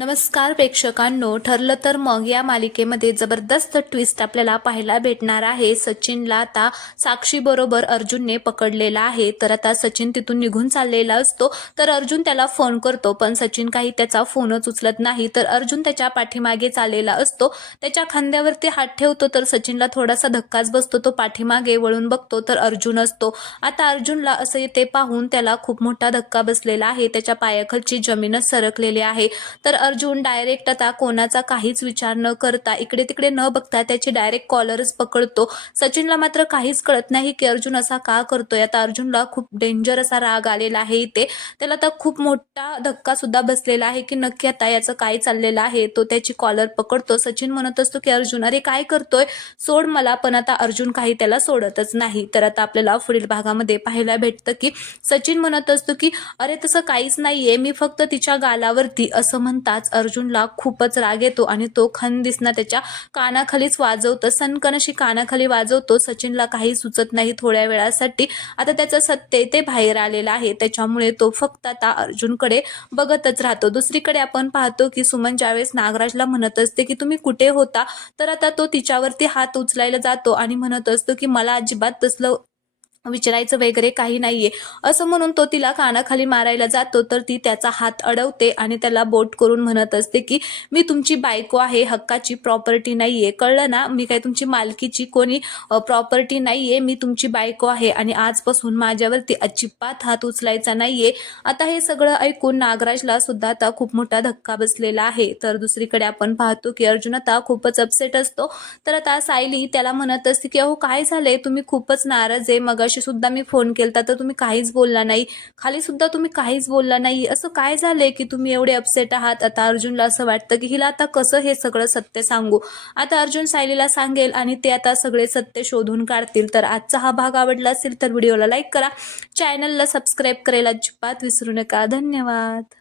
नमस्कार प्रेक्षकांनो, ठरलं तर मग या मालिकेमध्ये जबरदस्त ट्विस्ट आपल्याला पाहायला भेटणार आहे। सचिनला आता साक्षी बरोबर अर्जुनने पकडलेला आहे। तर आता सचिन तिथून निघून चाललेला असतो, तर अर्जुन त्याला फोन करतो, पण सचिन काही त्याचा फोनच उचलत नाही। तर अर्जुन त्याच्या पाठीमागे चाललेला असतो, त्याच्या खांद्यावरती हात ठेवतो, तर सचिनला थोडासा धक्काच बसतो। तो पाठीमागे वळून बघतो तर अर्जुन असतो। आता अर्जुनला असं ते पाहून त्याला खूप मोठा धक्का बसलेला आहे, त्याच्या पायाखालची जमीनच सरकलेली आहे। तर अर्जुन डायरेक्ट आता कोणाचा काहीच विचार न करता इकडे तिकडे न बघता त्याची डायरेक्ट कॉलरच पकडतो। सचिनला मात्र काहीच कळत नाही की अर्जुन असा का करतोय। आता अर्जुनला खूप डेंजर असा राग आलेला आहे इथे, त्याला आता खूप मोठा धक्का सुद्धा बसलेला आहे की नक्की आता याचं काय चाललेलं आहे। तो त्याची कॉलर पकडतो। सचिन म्हणत असतो की अर्जुन अरे काय करतोय, सोड मला, पण आता अर्जुन काही त्याला सोडतच नाही। तर आता आपल्याला पुढील भागामध्ये पाहायला भेटतं की सचिन म्हणत असतो की अरे तसं काहीच नाहीये, मी फक्त तिच्या गालावरती, असं म्हणतात अर्जुनला खूपच राग येतो आणि तो खंदिसना त्याच्या कानाखालीच वाजवतो, सनकन अशी कानाखाली वाजवतो। सचिनला काही सुचत नाही थोड्या वेळासाठी, आता त्याचं सत्य ते बाहेर आलेलं आहे, त्याच्यामुळे तो फक्त आता अर्जुनकडे बघतच राहतो। दुसरीकडे आपण पाहतो की सुमन ज्यावेळेस नागराजला म्हणत असते की तुम्ही कुठे होता, तर आता तो तिच्यावरती हात उचलायला जातो आणि म्हणत असतो की मला अजिबात तसलं विचारायचं वगैरे काही नाहीये, असं म्हणून तो तिला कानाखाली मारायला जातो। तर ती त्याचा हात अडवते आणि त्याला बोट करून म्हणत असते की मी तुमची बायको आहे, हक्काची प्रॉपर्टी नाहीये, कळलं ना, मी काय तुमची मालकीची कोणी प्रॉपर्टी नाहीये, मी तुमची बायको आहे आणि आजपासून माझ्यावरती अजिबात हात उचलायचा नाहीये। आता हे सगळं ऐकून नागराजला सुद्धा आता खूप मोठा धक्का बसलेला आहे। तर दुसरीकडे आपण पाहतो की अर्जुन आता खूपच अपसेट असतो। तर आता सायली त्याला म्हणत असते की अहो काय झालंय, तुम्ही खूपच नाराज आहे, मगाशी सुद्धा मी फोन केलता तर तुम्ही काहीच बोलला नाही, खाली सुद्धा तुम्ही काहीच बोलला नाही, असं काय झालंय की तुम्ही एवढे अपसेट आहात। आता अर्जुनला असं वाटतं की हिला आता कसं हे सगळं सत्य सांगू। आता अर्जुन सायलीला सांगेल आणि ते आता सगळे सत्य शोधून काढतील। तर आजचा हा भाग आवडला असेल तर व्हिडिओला लाईक करा, चॅनलला सबस्क्राईब करायला अजिबात विसरू नका। धन्यवाद।